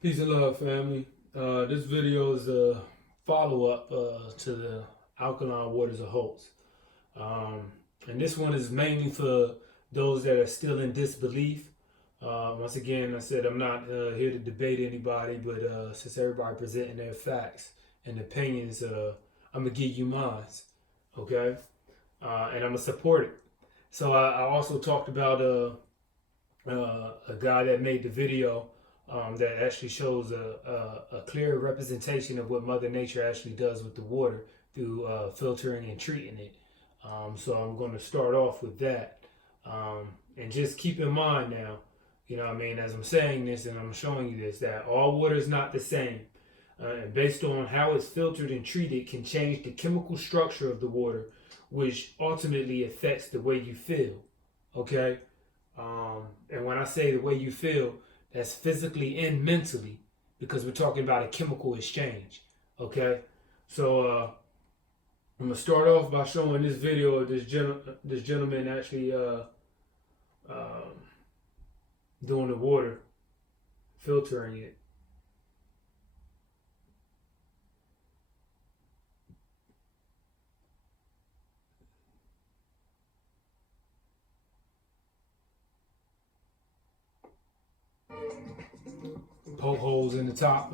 Peace and love, family. This video is a follow-up to the alkaline waters of Holtz. And this one is mainly for those that are still in disbelief. Once again, I said I'm not here to debate anybody, but since everybody presenting their facts and opinions, I'm going to give you mine, okay? And I'm going to support it. So I also talked about a guy that made the video that actually shows a clear representation of what Mother Nature actually does with the water through filtering and treating it. So I'm going to start off with that. And just keep in mind now, you know what I mean, as I'm saying this and I'm showing you this, that all water is not the same. And based on how it's filtered and treated can change the chemical structure of the water, which ultimately affects the way you feel. Okay? And when I say the way you feel, that's physically and mentally, because we're talking about a chemical exchange. Okay? So I'm going to start off by showing this video of this gentleman actually doing the water, filtering it. Poke holes in the top.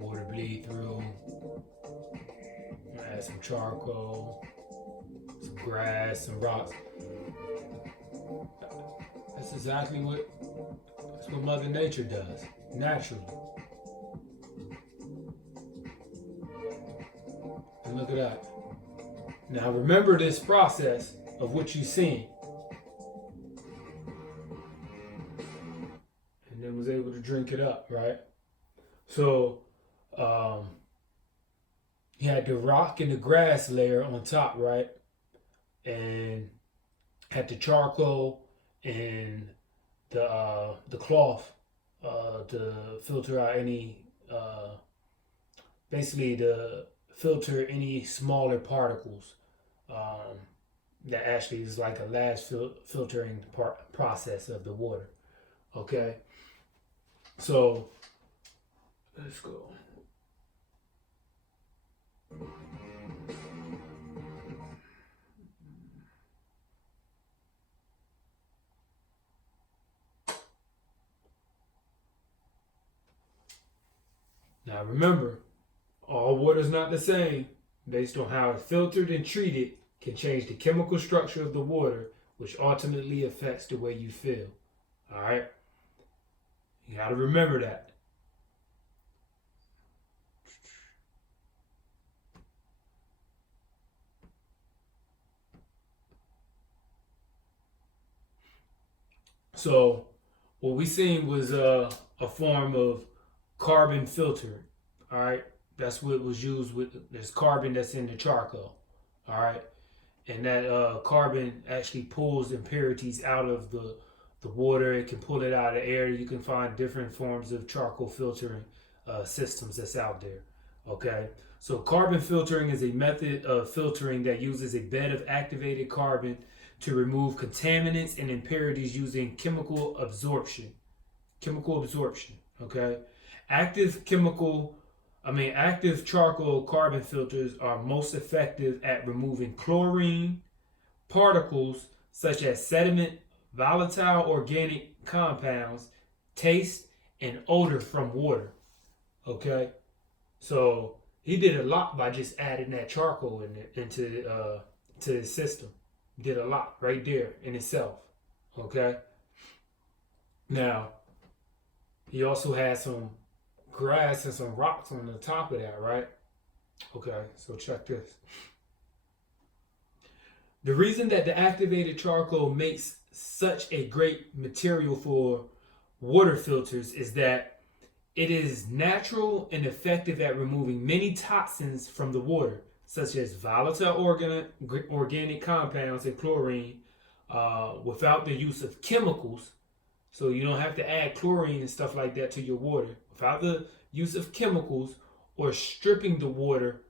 Water bleed through. Add some charcoal, some grass, some rocks. That's exactly what Mother Nature does, naturally. And look at that. Now remember this process of what you're seeing. And then was able to drink it up, right? So he had the rock and the grass layer on top, right? And had the charcoal and the cloth to filter out any basically to filter any smaller particles. That actually is like a last filtering process of the water. Okay, so let's go. Now remember, all water is not the same. Based on how it's filtered and treated can change the chemical structure of the water, which ultimately affects the way you feel. All right? You got to remember that. So what we seen was a form of carbon filter. All right? That's what was used with this carbon that's in the charcoal. All right? And that carbon actually pulls impurities out of the water. It can pull it out of the air. You can find different forms of charcoal filtering systems that's out there. Okay, so carbon filtering is a method of filtering that uses a bed of activated carbon to remove contaminants and impurities using chemical absorption. Okay, active charcoal carbon filters are most effective at removing chlorine, particles such as sediment, volatile organic compounds, taste, and odor from water. Okay, so he did a lot by just adding that charcoal into to his system. Did a lot right there in itself. Okay, now he also had some grass and some rocks on the top of that, right? Okay, so check this. The reason that the activated charcoal makes such a great material for water filters is that it is natural and effective at removing many toxins from the water, such as volatile organic compounds and chlorine, without the use of chemicals. So you don't have to add chlorine and stuff like that to your water without the use of chemicals or stripping the water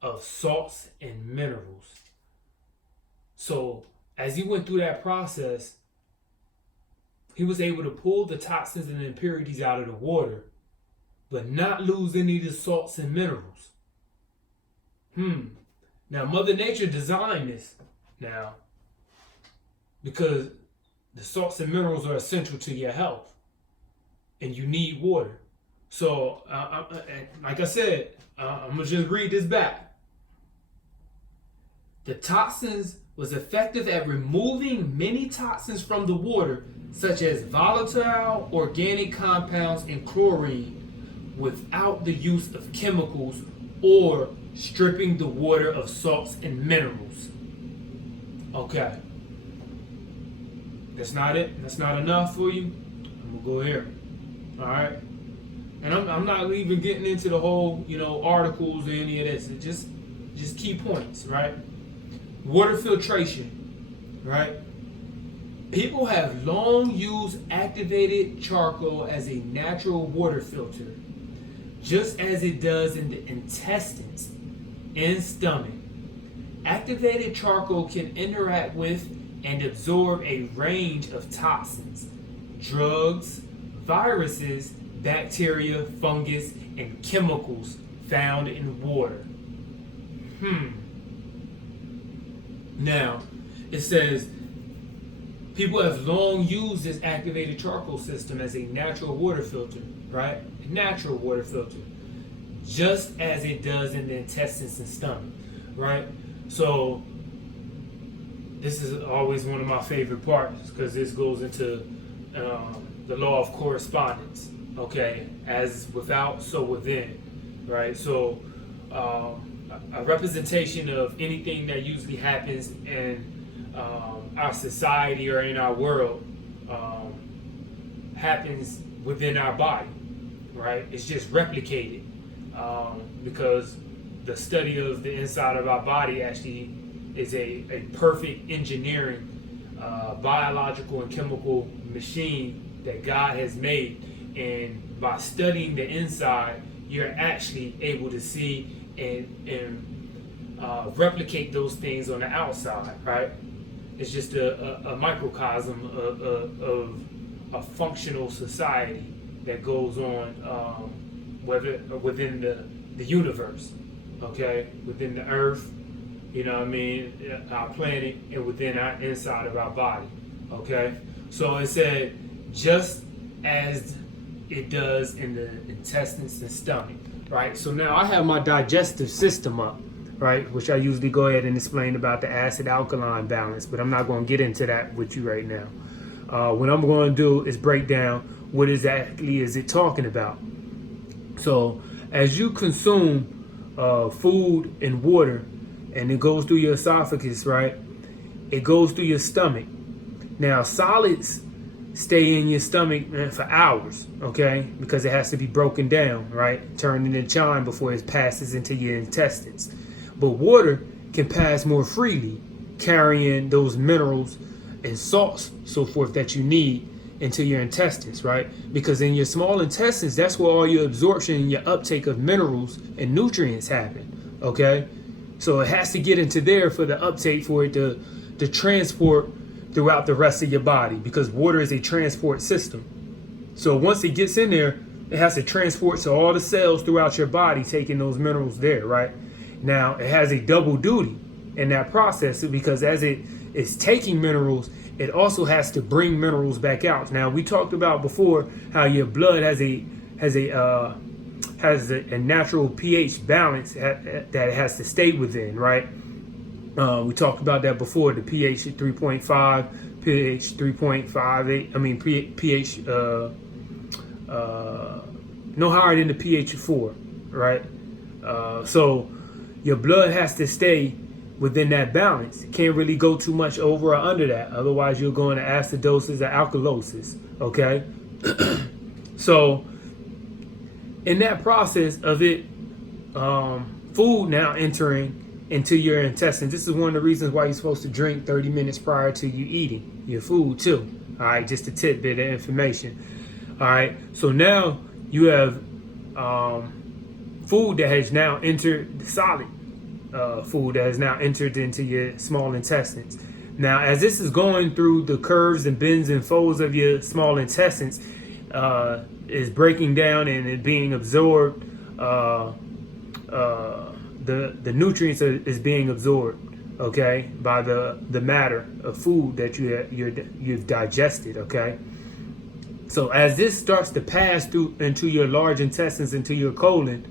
of salts and minerals. So as he went through that process, he was able to pull the toxins and impurities out of the water, but not lose any of the salts and minerals. Now, Mother Nature designed this now because the salts and minerals are essential to your health, and you need water. So, like I said, I'm going to just read this back. The toxins was effective at removing many toxins from the water, such as volatile organic compounds and chlorine, without the use of chemicals or stripping the water of salts and minerals. Okay. That's not it. That's not enough for you. I'm gonna go here. All right. And I'm not even getting into the whole, articles or any of this. It's just key points, right? Water filtration, right? People have long used activated charcoal as a natural water filter, just as it does in the intestines and stomach. Activated charcoal can interact with and absorb a range of toxins, drugs, viruses, bacteria, fungus, and chemicals found in water. Now, it says people have long used this activated charcoal system as a natural water filter, right? A natural water filter, just as it does in the intestines and stomach, right? So this is always one of my favorite parts because this goes into the law of correspondence. Okay, as without, so within, right? So a representation of anything that usually happens in our society or in our world happens within our body, right? It's just replicated because the study of the inside of our body actually is a perfect engineering, biological and chemical machine that God has made. And by studying the inside, you're actually able to see and replicate those things on the outside, right? It's just a microcosm of a functional society that goes on within the universe, okay? Within the earth, our planet, and within our inside of our body, okay? So it said, just as it does in the intestines and stomach, right? So now I have my digestive system up, right? Which I usually go ahead and explain about the acid-alkaline balance, but I'm not going to get into that with you right now. What I'm going to do is break down what exactly is it talking about. So as you consume food and water, and it goes through your esophagus, right? It goes through your stomach. Now, solids stay in your stomach for hours, okay? Because it has to be broken down, right? Turned into chime before it passes into your intestines. But water can pass more freely, carrying those minerals and salts, so forth, that you need into your intestines, right? Because in your small intestines, that's where all your absorption and your uptake of minerals and nutrients happen, okay? So it has to get into there for the uptake for it to transport throughout the rest of your body, because water is a transport system. So once it gets in there, it has to transport to all the cells throughout your body, taking those minerals there, right? Now, it has a double duty in that process, because as it is taking minerals, it also has to bring minerals back out. Now, we talked about before how your blood has a natural pH balance that it has to stay within, right? We talked about that before, the pH at 3.5, pH 3.58, pH no higher than the pH of 4, right? So your blood has to stay within that balance. It can't really go too much over or under that. Otherwise, you'll go into acidosis or alkalosis, okay? So in that process of it, food now entering into your intestines. This is one of the reasons why you're supposed to drink 30 minutes prior to you eating your food too. All right, just a tidbit of information. All right, so now you have food that has now entered the solid food that has now entered into your small intestines. Now, as this is going through the curves and bends and folds of your small intestines, is breaking down and it being absorbed, the nutrients is being absorbed, okay, by the matter of food that you've digested, okay. So as this starts to pass through into your large intestines, into your colon,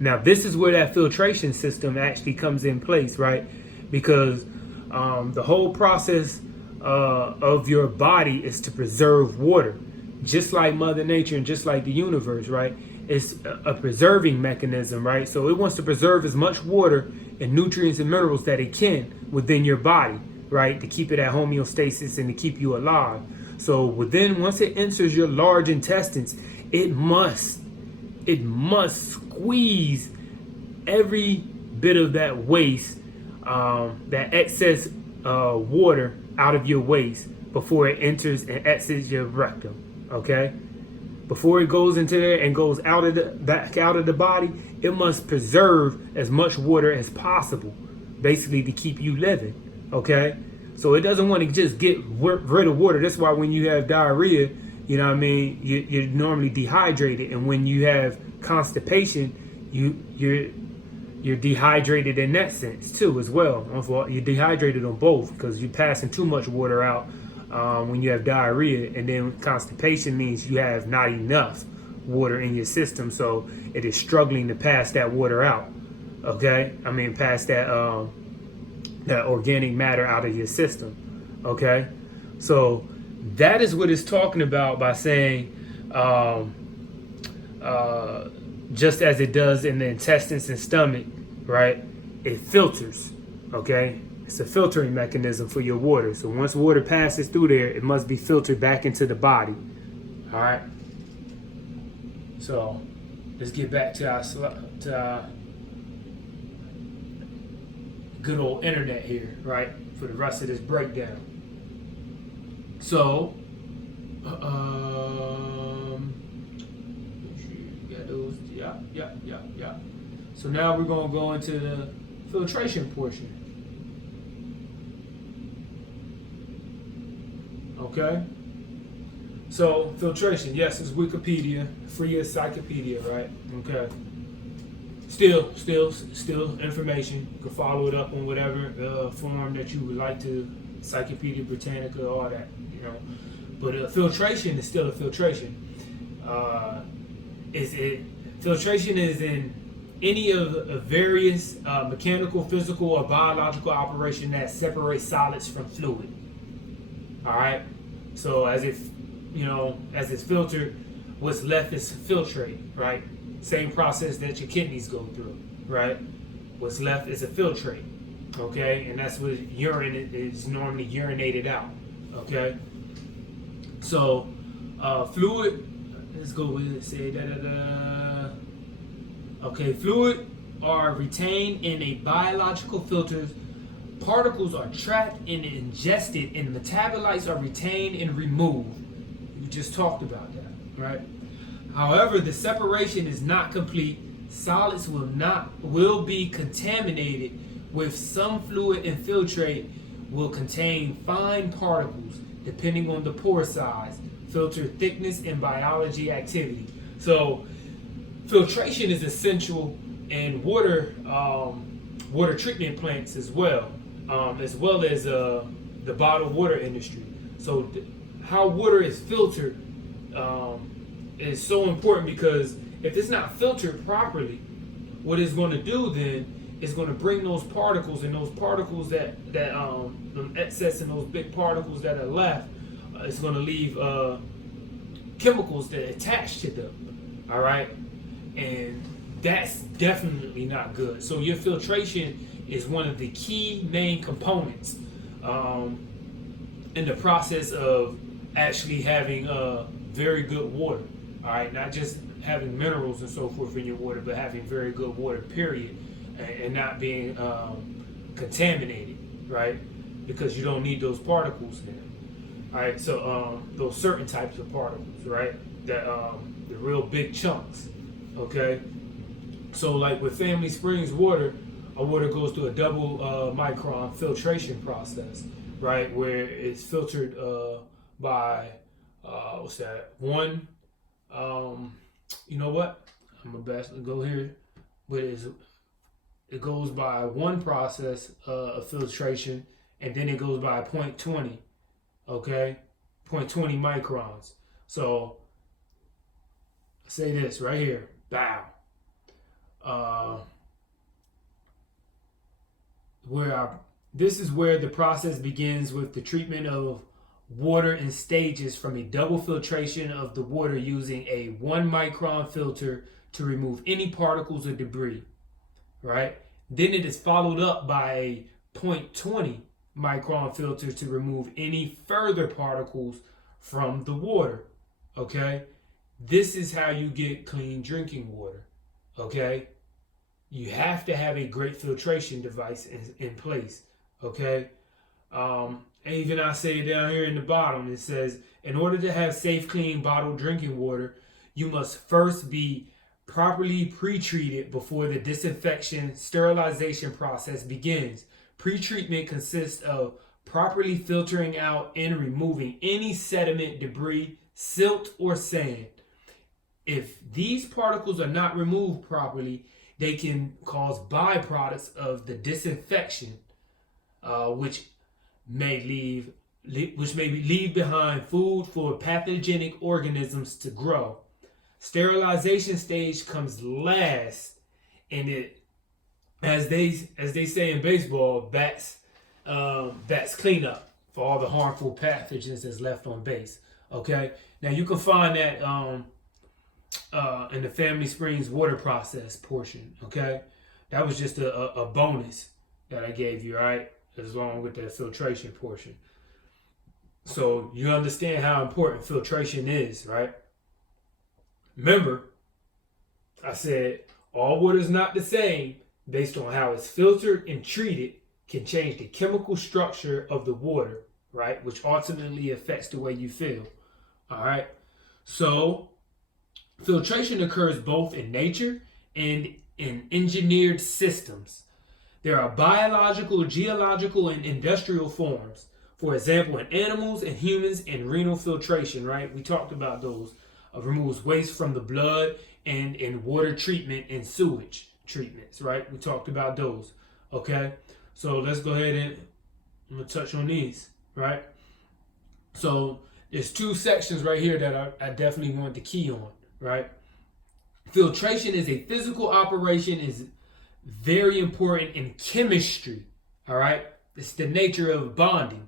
now this is where that filtration system actually comes in place, right? Because the whole process of your body is to preserve water, just like Mother Nature and just like the universe, right? It's a preserving mechanism, right? So it wants to preserve as much water and nutrients and minerals that it can within your body, right? To keep it at homeostasis and to keep you alive. So once it enters your large intestines, it must squeeze every bit of that waste, that excess water out of your waste before it enters and exits your rectum, okay? Before it goes into there and goes back out of the body, it must preserve as much water as possible, basically to keep you living, okay? So it doesn't want to just get rid of water. That's why when you have diarrhea, you know what I mean, you're normally dehydrated. And when you have constipation, you're dehydrated in that sense too as well. You're dehydrated on both because you're passing too much water out when you have diarrhea. And then constipation means you have not enough water in your system. So it is struggling to pass that water out, okay? I mean, pass that organic matter out of your system, okay? So that is what it's talking about by saying just as it does in the intestines and stomach, right? It filters, okay? It's a filtering mechanism for your water. So once water passes through there, it must be filtered back into the body, all right? So let's get back to our good old internet here, right? For the rest of this breakdown. So, got those, yeah. So now we're gonna go into the filtration portion. Okay. So filtration, yes, it's Wikipedia, free encyclopedia, right? Okay. Still information. You can follow it up on whatever form that you would like to, Encyclopedia Britannica, all that, you know. But filtration is still a filtration. Filtration is in any of the various mechanical, physical, or biological operation that separates solids from fluid. All right. So as it's filtered, what's left is filtrate, right? Same process that your kidneys go through, right? What's left is a filtrate, okay? And that's what urine is normally urinated out, okay? So, fluid, let's go with it, say da-da-da. Okay, fluid are retained in a biological filters. Particles are trapped and ingested, and metabolites are retained and removed. We just talked about that, right? However, the separation is not complete. Solids will be contaminated with some fluid, and filtrate will contain fine particles depending on the pore size, filter thickness, and biology activity. So filtration is essential in water treatment plants as well as the bottled water industry. So how water is filtered is so important, because if it's not filtered properly, what it's going to do then is going to bring those particles, and those particles that excess and those big particles that are left, it's going to leave chemicals that attach to them, all right? And that's definitely not good. So your filtration is one of the key main components in the process of actually having very good water. All right, not just having minerals and so forth in your water, but having very good water, period, and not being contaminated, right? Because you don't need those particles there. All right, so those certain types of particles, right? That the real big chunks, okay? So like with Family Springs water, our water goes through a double micron filtration process, right? Where it's filtered by, what's that? One, you know what? I'm about to go here, but it goes by one process of filtration, and then it goes by 0.20, okay? 0.20 microns. So, say this right here, bow. This is where the process begins with the treatment of water in stages from a double filtration of the water using a 1 micron filter to remove any particles or debris, right? Then it is followed up by a 0.20 micron filter to remove any further particles from the water, okay? This is how you get clean drinking water, okay? You have to have a great filtration device in place, okay? Even I say down here in the bottom, it says, in order to have safe, clean, bottled drinking water, you must first be properly pre-treated before the disinfection sterilization process begins. Pre-treatment consists of properly filtering out and removing any sediment, debris, silt, or sand. If these particles are not removed properly, they can cause byproducts of the disinfection, which may leave behind food for pathogenic organisms to grow. Sterilization stage comes last, and it, as they say in baseball, bats cleanup for all the harmful pathogens that's left on base. Okay, now you can find that in the Family Springs water process portion. Okay, that was just a bonus that I gave you, right? As long with that filtration portion. So you understand how important filtration is, right? Remember, I said all water is not the same based on how it's filtered and treated can change the chemical structure of the water, right? Which ultimately affects the way you feel. All right. So filtration occurs both in nature and in engineered systems. There are biological, geological, and industrial forms. For example, in animals and humans, and renal filtration, right? We talked about those. Removes waste from the blood, and in water treatment and sewage treatments, right? We talked about those, okay? So let's go ahead and I'm gonna touch on these, right? So there's two sections right here that I definitely want to key on, right? Filtration is a physical operation, is very important in chemistry, all right? It's the nature of bonding,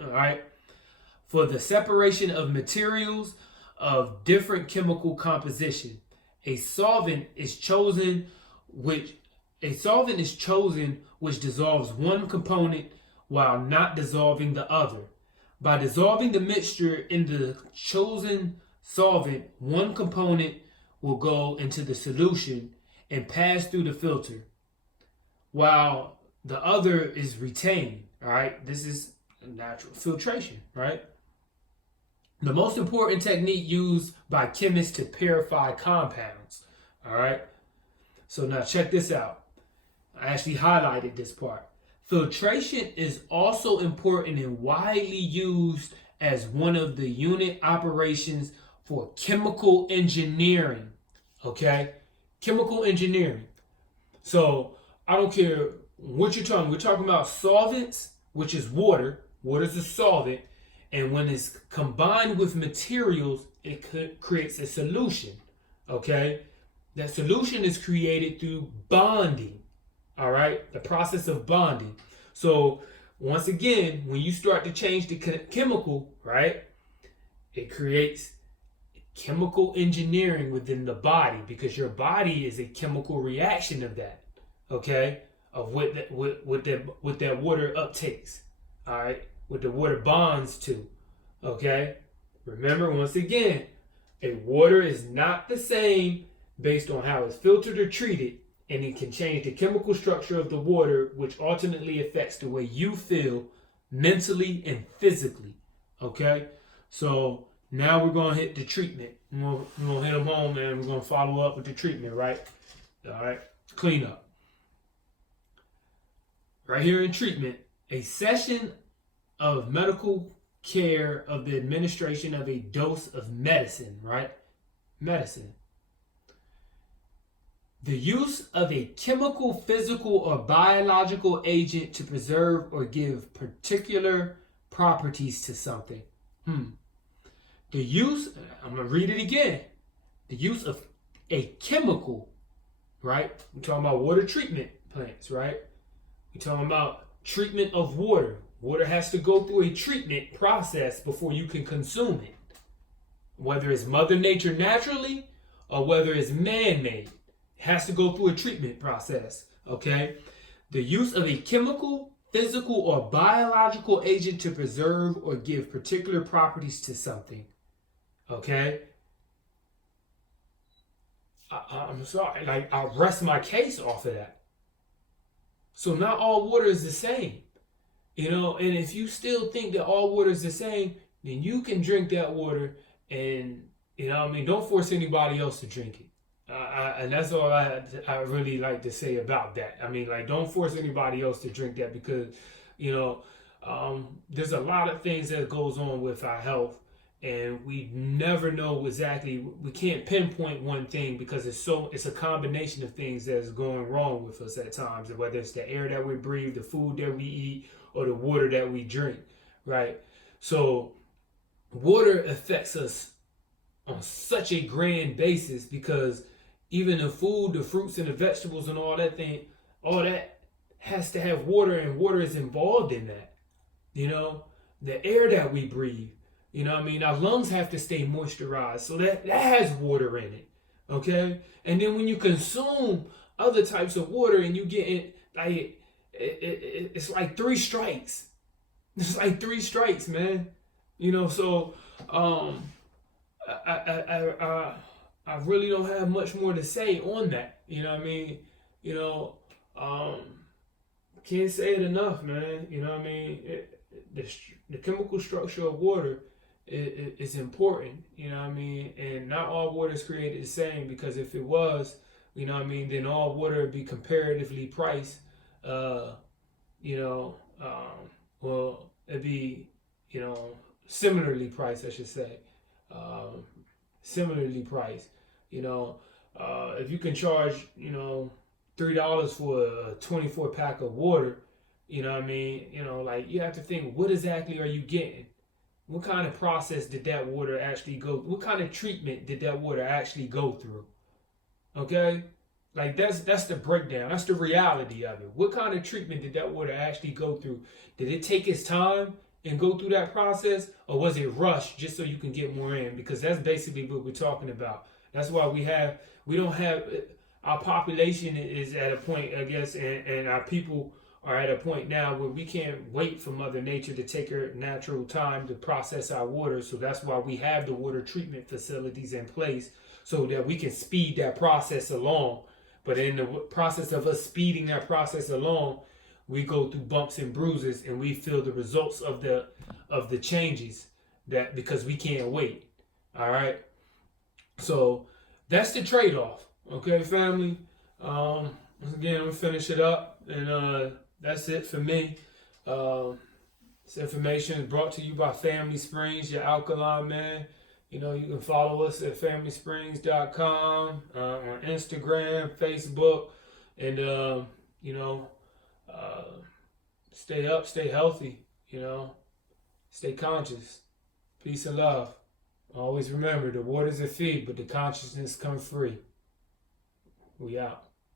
all right? For the separation of materials of different chemical composition. A solvent is chosen which dissolves one component while not dissolving the other. By dissolving the mixture in the chosen solvent, one component will go into the solution and pass through the filter, while the other is retained. All right, this is natural filtration, right? The most important technique used by chemists to purify compounds. All right. So now check this out. I actually highlighted this part. Filtration is also important and widely used as one of the unit operations for chemical engineering. Okay. Chemical engineering. So I don't care what you're talking. We're talking about solvents, which is water. Water is a solvent. And when it's combined with materials, it creates a solution, okay? That solution is created through bonding, all right? The process of bonding. So once again, when you start to change the chemical, right, it creates chemical engineering within the body, because your body is a chemical reaction of that, okay, of what that water uptakes, all right? What the water bonds to, okay? Remember, once again, a water is not the same based on how it's filtered or treated, and it can change the chemical structure of the water, which ultimately affects the way you feel mentally and physically, okay? So now we're going to hit the treatment. We're going to hit them home, and we're going to follow up with the treatment, right? All right, cleanup. right here in treatment, a session of medical care of the administration of a dose of medicine, right? Medicine. The use of a chemical, physical, or biological agent to preserve or give particular properties to something. The use, I'm going to read it again. The use of a chemical, right? We're talking about water treatment plants, right? We're talking about treatment of water. Water has to go through a treatment process before you can consume it. Whether it's Mother Nature naturally or whether it's man-made, it has to go through a treatment process, okay? The use of a chemical, physical, or biological agent to preserve or give particular properties to something, okay? I'm sorry, like, I rest my case off of that. So not all water is the same. You know, and if you still think that all water is the same, then you can drink that water and, you know what I mean, don't force anybody else to drink it. And that's all I really like to say about that. I mean, like, don't force anybody else to drink that because, you know, there's a lot of things that goes on with our health and we never know exactly, we can't pinpoint one thing because it's a combination of things that's going wrong with us at times, whether it's the air that we breathe, the food that we eat, or the water that we drink, right? So water affects us on such a grand basis because even the food, the fruits and the vegetables and all that has to have water, and water is involved in that. You know, the air that we breathe, you know what I mean? Our lungs have to stay moisturized, so that has water in it, okay? And then when you consume other types of water and you get in, like, it's like 3 strikes. It's like 3 strikes, man. You know, so I really don't have much more to say on that. You know what I mean? You know, can't say it enough, man. You know what I mean? The chemical structure of water is important. You know what I mean? And not all water is created the same, because if it was, you know what I mean, then all water would be comparatively priced. Well, it'd be, you know, similarly priced, I should say. Similarly priced. You know, if you can charge, you know, $3 for a 24 pack of water, you know what I mean? You know, like, you have to think, what exactly are you getting? What kind of process did that water actually go? What kind of treatment did that water actually go through? Okay? Like, that's the breakdown. That's the reality of it. What kind of treatment did that water actually go through? Did it take its time and go through that process, or was it rushed just so you can get more in? Because that's basically what we're talking about. That's why we don't have, our population is at a point, I guess, and our people are at a point now where we can't wait for Mother Nature to take her natural time to process our water. So that's why we have the water treatment facilities in place, so that we can speed that process along. But in the process of us speeding that process along, we go through bumps and bruises, and we feel the results of the changes, that because we can't wait. All right. So that's the trade-off. Okay, family. Once again, I'm gonna finish it up, and that's it for me. This information is brought to you by Family Springs, your alkaline man. You know, you can follow us at familysprings.com, on Instagram, Facebook, and, you know, stay up, stay healthy, you know, stay conscious. Peace and love. Always remember, the water's a fee, but the consciousness comes free. We out.